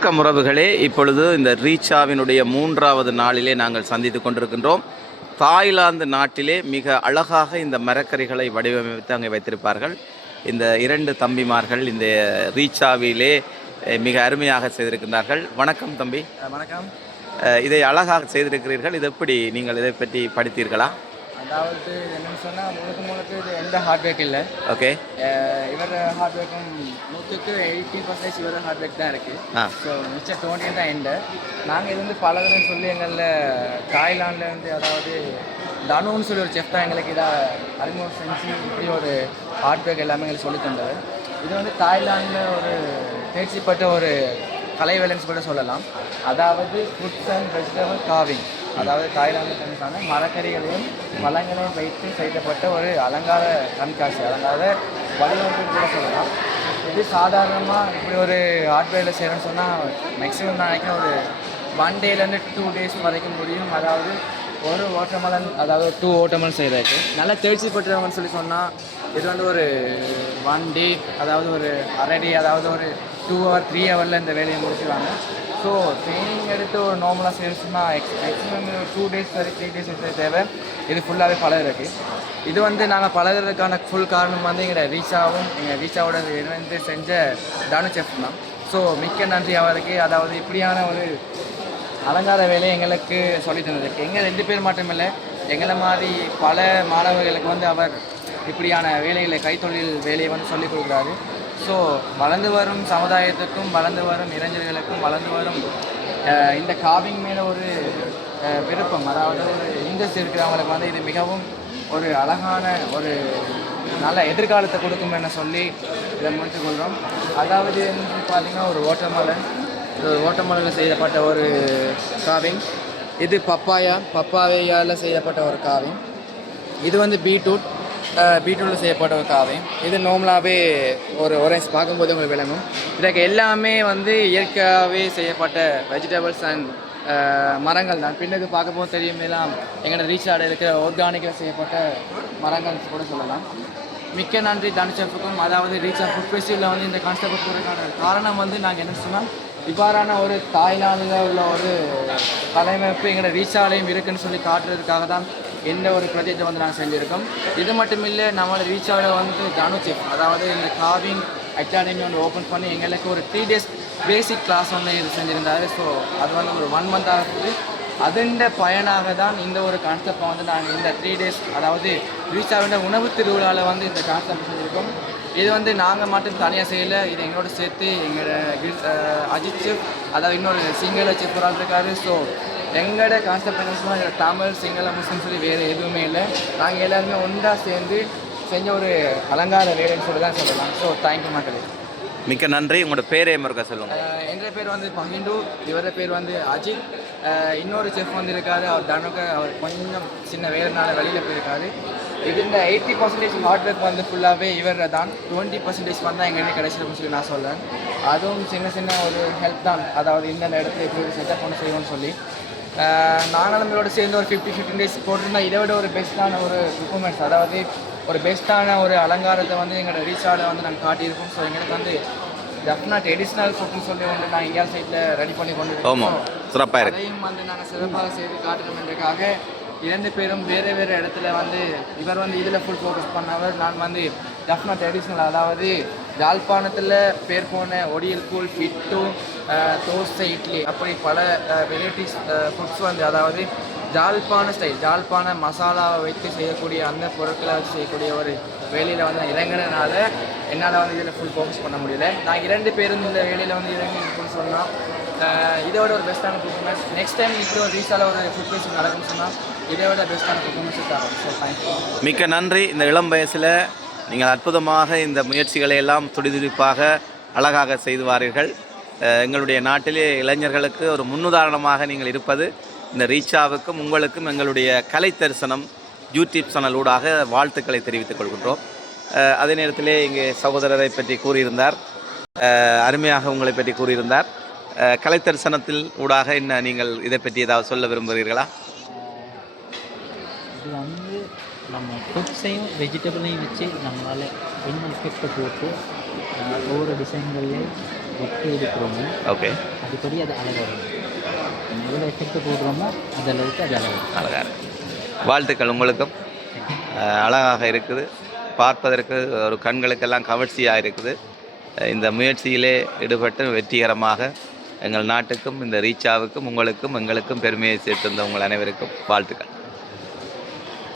வணக்கம் உறவுகளே. இப்பொழுது இந்த ரீச்சாவினுடைய மூன்றாவது நாளிலே நாங்கள் சந்தித்து கொண்டிருக்கின்றோம். தாய்லாந்து நாட்டிலே மிக அழகாக இந்த மரக்கறிகளை வடிவமைத்து அங்கே வைத்திருப்பார்கள். இந்த இரண்டு தம்பிமார்கள் இந்த ரீச்சாவிலே மிக அருமையாக செய்திருக்கின்றார்கள். வணக்கம் தம்பி. வணக்கம். இதை அழகாக செய்திருக்கிறீர்கள். இது எப்படி நீங்கள் இதை பற்றி படித்தீர்களா? அதாவது என்னன்னு சொன்னால் முழுக்க முழுக்க இது எந்த ஹார்ட் ஒர்க் இல்லை. ஓகே இவர் ஹார்ட் ஒர்க்கும் நூற்றுக்கு எயிட்டி பர்சன்டேஜ் இவர் ஹார்ட் ஒர்க் தான் இருக்குது ஸோ மிச்சம் டுவெண்ட்டி தான் எண்டு நாங்கள் இது வந்து பலதுன்னு சொல்லி எங்களில் தாய்லாண்டில் இருந்து அதாவது தனுன்னு சொல்லி ஒரு செஃப் தான் எங்களுக்கு இதை அறிமுகம் செஞ்சு இப்படி ஒரு ஹார்ட் ஒர்க் எல்லாமே எங்களுக்கு சொல்லி தந்தது இது வந்து தாய்லாண்டில் ஒரு தேர்ச்சிப்பட்ட ஒரு கலை வேலைன்னு கூட சொல்லலாம். அதாவது ஃப்ரூட்ஸ் அண்ட் வெஜிடபிள் காவிங் அதாவது தாய்லாந்து ஃபேமஸான மரக்கறிகளையும் பழங்களையும் வைத்து செய்யப்பட்ட ஒரு அலங்கார கண்காட்சி. அலங்கார வடிவமைப்பு கூட சொல்லலாம். இது சாதாரணமாக இப்படி ஒரு ஹார்ட்வேரில் செய்கிறேன்னு சொன்னால் மேக்ஸிமம் நான் நினைக்கிறேன் ஒரு ஒன் டேலேருந்து டூ டேஸ் வரைக்கும் முடியும். அதாவது ஒரு ஓட்டமலன் அதாவது டூ ஓட்டமலன் செய்கிறதுக்கு நல்லா தேர்ச்சி பெற்றவங்கன்னு சொல்லி சொன்னால் இது வந்து ஒரு ஒன் டே அதாவது ஒரு அரை டே அதாவது ஒரு டூ ஹவர் த்ரீ ஹவரில் இந்த வேலையை முடிச்சுவாங்க ஸோ ட்ரைனிங் எடுத்து ஒரு நார்மலாக சேல்ஸ்னா எக்ஸ் மேக்ஸிமம் டூ டேஸ் வரை த்ரீ டேஸ் எடுத்து தேவை. இது ஃபுல்லாகவே பழகிறதுக்கு. இது வந்து நாங்கள் பழகிறதுக்கான ஃபுல் காரணம் வந்து எங்களோட ரீச்சாவும் எங்கள் ரீச்சாவோட இணைந்து செஞ்ச தானு செஃப் தான். ஸோ மிக்க நன்றி அவருக்கு. அதாவது இப்படியான ஒரு அலங்கார வேலையை எங்களுக்கு சொல்லி தந்ததுக்கு. எங்கள் ரெண்டு பேர் மட்டுமில்லை எங்களை மாதிரி பல மாணவர்களுக்கு வந்து அவர் இப்படியான வேலைகளை கைத்தொழில் வேலையை வந்து சொல்லிக் கொடுக்குறாரு. ஸோ வளர்ந்து வரும் சமுதாயத்துக்கும் வளர்ந்து வரும் இளைஞர்களுக்கும் வளர்ந்து வரும் இந்த காவிங் மேலே ஒரு விருப்பம் அதாவது ஒரு இன்ட்ரெஸ்ட் இருக்கிறவங்களுக்கு வந்து இது மிகவும் ஒரு அழகான ஒரு நல்ல எதிர்காலத்தை கொடுக்கும் என சொல்லி இதை முடித்துக்கொள்கிறோம் அதாவது பார்த்திங்கன்னா ஒரு ஓட்டமலன் ஒரு ஓட்டமலனில் செய்யப்பட்ட ஒரு காவிங் இது பப்பாயா பப்பாவையால் செய்யப்பட்ட ஒரு காவிங் இது வந்து பீட்ரூட் பீட்ரூட்டில் செய்யப்பட்ட ஒரு காவிங் இது நார்மலாகவே ஒரு ஒரேஞ்ச் பார்க்கும்போது உங்களுக்கு விளங்கும். இதுக்கு எல்லாமே வந்து இயற்கையாகவே செய்யப்பட்ட வெஜிடபிள்ஸ் அண்ட் மரங்கள் தான். பின்னுக்கு பார்க்கும்போது தெரியும் எல்லாம் எங்களோட ரீச் இருக்கிற ஆர்கானிக்காக செய்யப்பட்ட மரங்கள் கூட சொல்லலாம். மிக்க நன்றி தனிச்சப்புக்கும் அதாவது ரீச் ஆஃப் ஃபுட் ஃபெஸ்டிவலில் வந்து இந்த கான்செப்ட் போகிறதுக்கான காரணம் வந்து நாங்கள் என்ன சொன்னால் இவ்வாறான ஒரு தாய்லாந்தில் உள்ள ஒரு தலைமைப்பு எங்களோட ரீச்சாலையும் இருக்குன்னு சொல்லி காட்டுறதுக்காக தான் எந்த ஒரு ப்ரொஜெக்டை வந்து நாங்கள் செஞ்சுருக்கோம். இது மட்டும் இல்லை நம்மளோட ரீச்சாவில் வந்து தனு அதாவது இந்த காவிங் அகாடமி வந்து ஓப்பன் பண்ணி எங்களுக்கு ஒரு த்ரீ டேஸ் பேசிக் கிளாஸ் ஒன்று இது செஞ்சுருந்தாரு. ஸோ அது வந்து ஒரு ஒன் மந்த் ஆகுது அதன் பயனாக தான் இந்த ஒரு கான்செப்டை வந்து நாங்கள் இந்த த்ரீ டேஸ் அதாவது ரீச்சாவிட உணவு திருவிழாவில் வந்து இந்த கான்செப்ட் செஞ்சுருக்கோம். இது வந்து நாங்கள் மட்டும் தனியாக செய்யலை இது எங்களோட சேர்த்து எங்களோட கில்- அஜித் செஃப் அதாவது இன்னொரு சிங்கள செஃப் ஒரு ஆள் இருக்காரு. ஸோ எங்களோட கான்செப்ட் என்ன தமிழ் சிங்கள முஸ்லீம் சொல்லி வேறு எதுவுமே இல்லை. நாங்கள் எல்லாருமே ஒன்றா சேர்ந்து செஞ்ச ஒரு அலங்கார வேலைன்னு சொல்லி தான் சொல்லலாம். ஸோ தேங்க்யூ மக்களே. மிக்க நன்றி. உங்களோட பேரே மறுக்க சொல்லுங்க. என்ற பேர் வந்து பஹிண்டு இவர பேர் வந்து அஜித். இன்னொரு செஃப் வந்து இருக்காரு. அவர் தனுக்கு அவர் கொஞ்சம் சின்ன வேலைனால வெளியில் போயிருக்காரு. இது இந்த எயிட்டி பர்சன்டேஜ் ஹார்ட் ஒர்க் வந்து ஃபுல்லாகவே இவர் தான். டுவெண்ட்டி பர்சன்டேஜ் வந்து எங்கள் கிடைச்சிருக்குன்னு சொல்லி நான் சொல்கிறேன் அதுவும் சின்ன சின்ன ஒரு ஹெல்ப் தான். அதாவது இந்த இடத்துல இப்படி செட்டப் பண்ண செய்வோம்னு சொல்லி. நாங்களும் இவரோட சேர்ந்து ஒரு ஃபிஃப்டி ஃபிஃப்டின் டேஸ் போட்டிருந்தா இதை விட ஒரு பெஸ்ட்டான ஒரு பெர்ஃபார்மன்ஸ் அதாவது ஒரு பெஸ்ட்டான ஒரு அலங்காரத்தை வந்து எங்களோட ரீச்சாவில் வந்து நாங்கள் காட்டியிருக்கோம் ஸோ எங்களுக்கு வந்து டெஃபினட் எடிஷ்னல் ஃபுட்னு சொல்லி ஒன்று நான் இந்தியா சைடில் ரெடி பண்ணி கொண்டு ஆமாம் இருக்கோம். சிறப்பாக இருக்கு அதையும் வந்து நாங்கள் சிறப்பாக செய்து காட்டணும் என்றதுக்காக இரண்டு பேரும் வேறு வேறு இடத்துல வந்து இவர் வந்து இதில் ஃபுல் ஃபோக்கஸ் பண்ணவர் நான் வந்து டெஃபினட் ட்ரெடிஷ்னல் அதாவது யாழ்ப்பாணத்தில் பேர் போன ஒடியல் கூழ் பிட்டு தோசை இட்லி அப்படி பல வெரைட்டிஸ் ஃபுட்ஸ் வந்து அதாவது ஜாழ்ப்பாண ஸ்டைல் ஜாழ்ப்பாண மசாலாவை வைத்து செய்யக்கூடிய அந்த பொருட்களை வச்சு செய்யக்கூடிய ஒரு வேலையில் வந்து நான் என்னால் வந்து இதில் ஃபுல் ஃபோக்கஸ் பண்ண முடியல. நான் இரண்டு பேரும் இந்த வேலையில் வந்து இறங்கி சொன்னால் இதோட ஒரு பெஸ்ட்டான பர்ஃபார்மன்ஸ் நெக்ஸ்ட் டைம் இப்படி ஒரு ரீசால ஒரு ஃபுட் ஃபெஸ்டிவல் நடக்கும்னு சொன்னால் இதை விட பெஸ்ட்டான பர்ஃபார்மன்ஸ் தரோம் ஸோ தேங்க்யூ மிக்க நன்றி. இந்த இளம் வயசில் நீங்கள் அற்புதமாக இந்த முயற்சிகளை எல்லாம் துடிதுடிப்பாக அழகாக செய்துவார்கள் எங்களுடைய நாட்டிலே இளைஞர்களுக்கு ஒரு முன்னுதாரணமாக நீங்கள் இருப்பது இந்த ரீச்சாவுக்கும் உங்களுக்கும் எங்களுடைய கலை தரிசனம் யூடியூப் சேனல் ஊடாக வாழ்த்துக்களை தெரிவித்துக் கொள்கின்றோம். அதே நேரத்திலே இங்கே சகோதரரை பற்றி கூறியிருந்தார். அருமையாக உங்களை பற்றி கூறியிருந்தார். கலை தரிசனத்தில் ஊடாக என்ன நீங்கள் இதை பற்றி ஏதாவது சொல்ல விரும்புகிறீர்களா? இது வந்து நம்ம ஃப்ரூட்ஸையும் வெஜிடபிளையும் வச்சு நம்மளால் என்ன எஃபெக்டை போட்டு ஒவ்வொரு டிசைன்கள்லேயும் எப்படி எடுக்கிறோமோ ஓகே அதுபடி அது அழகாக வரும் நம்ம எவ்வளோ எஃபெக்ட் போடுறோமோ அது அளவுக்கு அது அழகாக வரும் அழகாக இருக்கு வாழ்த்துக்கள் உங்களுக்கும். அழகாக இருக்குது. பார்ப்பதற்கு ஒரு கண்களுக்கெல்லாம் கவர்ச்சியாக இருக்குது. இந்த முயற்சியிலே ஈடுபட்டு வெற்றிகரமாக எங்கள் நாட்டுக்கும் இந்த ரீச்சாவுக்கும் உங்களுக்கும் எங்களுக்கும் பெருமையை சேர்த்திருந்த உங்கள் அனைவருக்கும் வாழ்த்துக்கள்.